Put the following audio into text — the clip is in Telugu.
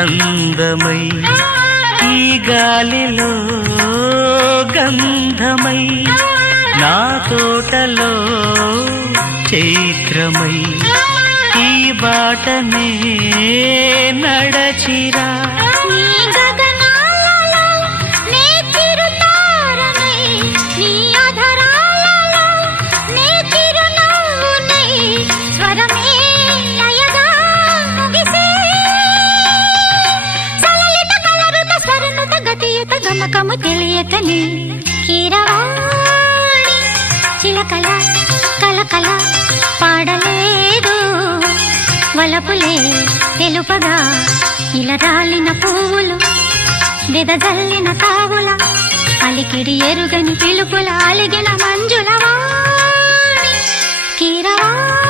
అందమై ఈ గాలిలో గంధమై నా తోటలో చైత్రమై ఈ బాటనే నడచిరా గమకము తెలియకని కీరవాణి చిలకల కలకల పాడలేదు వలపులే తెలుపగా ఇలా రాలిన పువ్వులు వెదజల్లిన తావుల అలికిడి ఎరుగని పిలుపుల అలిగిన మంజుల వాణి కీరవాణి.